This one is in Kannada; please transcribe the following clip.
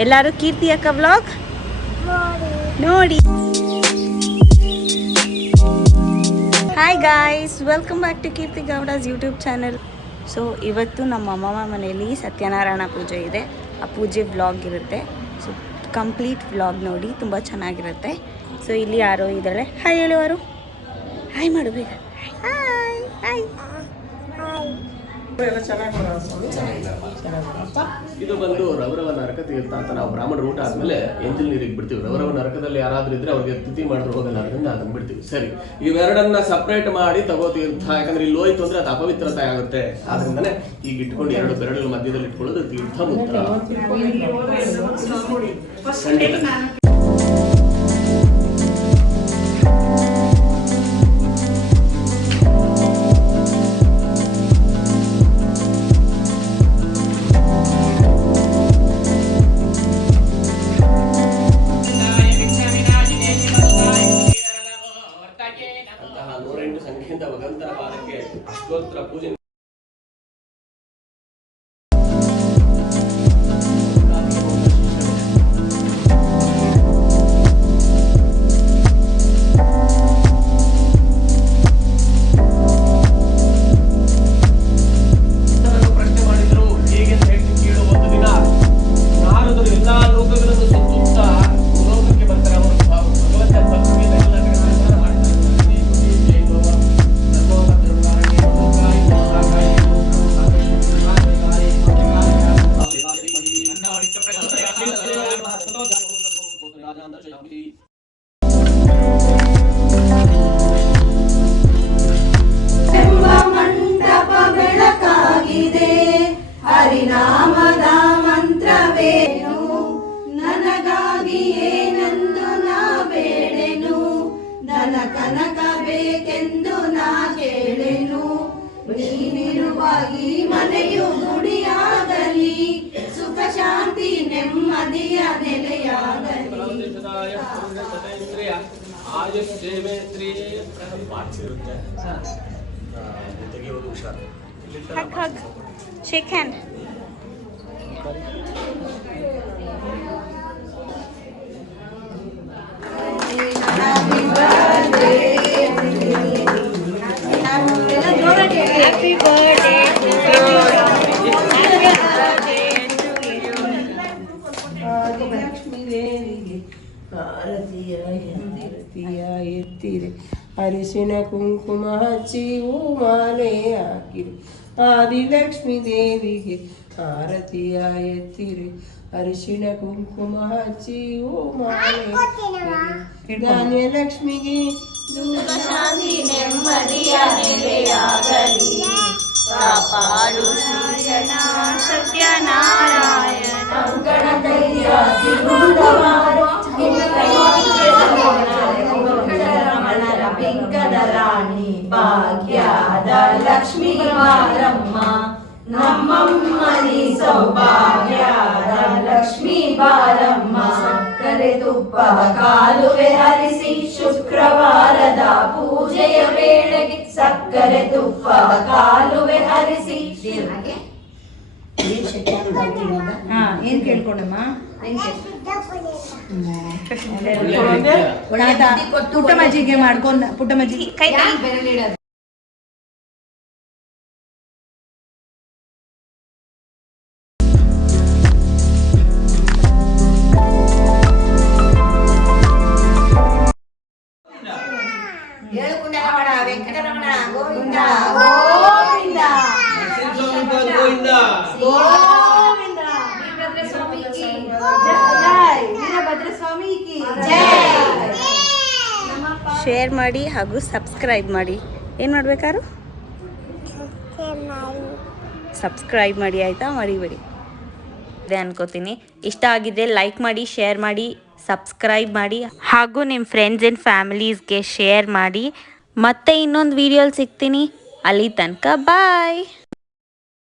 ಎಲ್ಲರೂ ಕೀರ್ತಿ ಅಕ್ಕ ವ್ಲಾಗ್ ನೋಡಿ. Hi guys, welcome back to Keerthi Gowda's YouTube channel. So ಇವತ್ತು ನಮ್ಮ ಅಮ್ಮಮ್ಮ ಮನೆಯಲ್ಲಿ ಸತ್ಯನಾರಾಯಣ ಪೂಜೆ ಇದೆ. ಆ ಪೂಜೆ ವ್ಲಾಗ್ ಇರುತ್ತೆ. ಸೊ ಕಂಪ್ಲೀಟ್ ವ್ಲಾಗ್ ನೋಡಿ, ತುಂಬ ಚೆನ್ನಾಗಿರುತ್ತೆ. ಸೊ ಇಲ್ಲಿ ಯಾರೋ ಇದ್ದಾಳೆ. ಹಾಯ್ ಹೇಳುವರು, ಹಾಯ್ ಮಾಡು ಬೇಗ. Hi hi. ಇದು ಬಂದು ರವರವ ನರಕ ತೀರ್ಥ ಅಂತ ನಾವು ಬ್ರಾಹ್ಮಣ ಊಟ ಆದ್ಮೇಲೆ ಎಂಜಲ್ ನೀರಿಗೆ ಬಿಡ್ತೀವಿ. ರವರವ ನರಕದಲ್ಲಿ ಯಾರಾದ್ರೂ ಇದ್ರೆ ಅವ್ರಿಗೆ ತಿಥಿ ಮಾಡಿದ್ರು ಹೋಗಲ್ಲ, ಅದರಿಂದ ಅದನ್ನ ಬಿಡ್ತೀವಿ. ಸರಿ, ಇವೆರಡನ್ನ ಸಪ್ರೇಟ್ ಮಾಡಿ ತಗೋ ತೀರ್ಥ. ಯಾಕಂದ್ರೆ ಇಲ್ಲಿ ಹೋಯ್ತು ಅಂದ್ರೆ ಅದು ಅಪವಿತ್ರತೆ ಆಗುತ್ತೆ. ಆದ್ರಿಂದನೇ ಈಗ ಇಟ್ಕೊಂಡು ಎರಡು ಬೆರಳು ಮಧ್ಯದಲ್ಲಿ ಇಟ್ಕೊಳ್ಳೋದು ತೀರ್ಥ ಮುದ್ರ. ಸಂಖ್ಯೆಯಿಂದ ಭಗವಂತನ ಪಾದಕ್ಕೆ ಅಷ್ಟೋತ್ತರ ಪೂಜೆ. ಪ್ರಶ್ನೆ ಮಾಡಿದ್ರು ಹೇಗೆ ಅಂತ ಹೇಳಿ ಕೇಳೋ ಒಂದು ದಿನ ನಾರದರು ಎಲ್ಲಾ ಲೋಕಗಳನ್ನು ಸುತ್ತುತ್ತಾ ಲೋಕಕ್ಕೆ ಬರ್ತಾರೆ. ಅವರು ಭಗವಂತ ಭಕ್ತಿಯಿಂದ ಎಲ್ಲ ಕಡೆ ಸಂಚಾರ ಮಾಡ್ತಾರೆ. ಮಂಟಪ ಬೆಳಕಾಗಿದೆ, ಹರಿನಾಮದ ಮಂತ್ರವೇನು, ನನಗಾಗಿ ಏನೆಂದು ನಾ ಬೇಡೆನು, ಧನ ಕನಕ ಬೇಕೆಂದು ನಾ ಕೇಳೆನು, ನೀನಿರುವ ಈ ಮನೆಯು ಗುಡಿಯಾಗಲಿ, ಸುಖ ಶಾಂತಿ ನೆಮ್ಮದಿಯ ನೆಲೆಯಾಗಲಿ. Hug hug, shake hand. Happy birthday to you. Lakshmi ದೇವಿಗೆ ಭಾರತೀಯ ಎಂದಿರತೀಯ ಎತ್ತಿರೆ, ಅರಿಶಿನ ಕುಂಕುಮ ಹಚ್ಚಿ ಹೂ ಮಾಲೆ ಹಾಕಿರಿ. ಆದಿಲಕ್ಷ್ಮೀ ದೇವಿಗೆ ಭಾರತೀಯ ಎತ್ತಿರೆ, ಅರಿಶಿನ ಕುಂಕುಮ ಹಚ್ಚಿ ಹೂ ಮಾಲೆ. ಧಾನ್ಯ ಲಕ್ಷ್ಮಿಗೆ ಶಾಂತಿ ನೆಮ್ಮದಿಯ ನೆಲೆಯಾಗಲಿ, ಕಾಪಾಡು ಶ್ರೀಶನ ಸತ್ಯನಾರಾಯಣ. ಕಂಕಣ ಕೈಯ ರಮಣರ ಪಿಂಕದ ರಾಣಿ ಭಾಗ್ಯದ ಲಕ್ಷ್ಮೀ ಬಾರಮ್ಮ, ನಮ್ಮಮ್ಮನಿ ಸೌಭಾಗ್ಯದ ಲಕ್ಷ್ಮೀ ಬಾರಮ್ಮ. ಸಕ್ಕರೆ ತುಪ್ಪ ಕಾಲುವೆ ಹರಿಸಿ ಶುಕ್ರವಾರದ ಪೂಜೆಯ ವೇಳೆಗೆ ಸಕ್ಕರೆ ತುಪ್ಪ ಕಾಲುವೆ ಹರಿಸಿ. ಏನ್ ಕೇಳ್ಕೊಂಡಮ್ಮ? ಪುಟ್ಟಮಜ್ಜಿಗೆ ಮಾಡ್ಕೊಂಡ ಪುಟ್ಟಮಜ್ಜಿಗೆ ಕೈ ವೆಂಕಟರಮಣ ಗೋವಿಂದ ಗೋವಿಂದ ಗೋವಿಂದ ಗೋವಿಂದ. ವೀರಭದ್ರ ಸ್ವಾಮಿ ಕಿ ಜೈ, ವೀರಭದ್ರ ಸ್ವಾಮಿ ಕಿ ಜೈ. ಶೇರ್ ಮಾಡಿ ಹಾಗೂ ಸಬ್ಸ್ಕ್ರೈಬ್ ಮಾಡಿ. ಏನು ಮಾಡಬೇಕಾರು? ಸಬ್ಸ್ಕ್ರೈಬ್ ಮಾಡಿ ಆಯಿತಾ? ಮರಿಬೇಡಿ. ಇದೆ ಅನ್ಕೋತೀನಿ. ಇಷ್ಟ ಆಗಿದ್ರೆ ಲೈಕ್ ಮಾಡಿ, ಶೇರ್ ಮಾಡಿ, ಸಬ್ಸ್ಕ್ರೈಬ್ ಮಾಡಿ ಹಾಗೂ ನಿಮ್ಮ ಫ್ರೆಂಡ್ಸ್ ಆ್ಯಂಡ್ ಫ್ಯಾಮಿಲೀಸ್ಗೆ ಶೇರ್ ಮಾಡಿ. ಮತ್ತೆ ಇನ್ನೊಂದು ವಿಡಿಯೋಲಿ ಸಿಗ್ತೀನಿ. ಅಲ್ಲಿ ತನಕ ಬಾಯ್.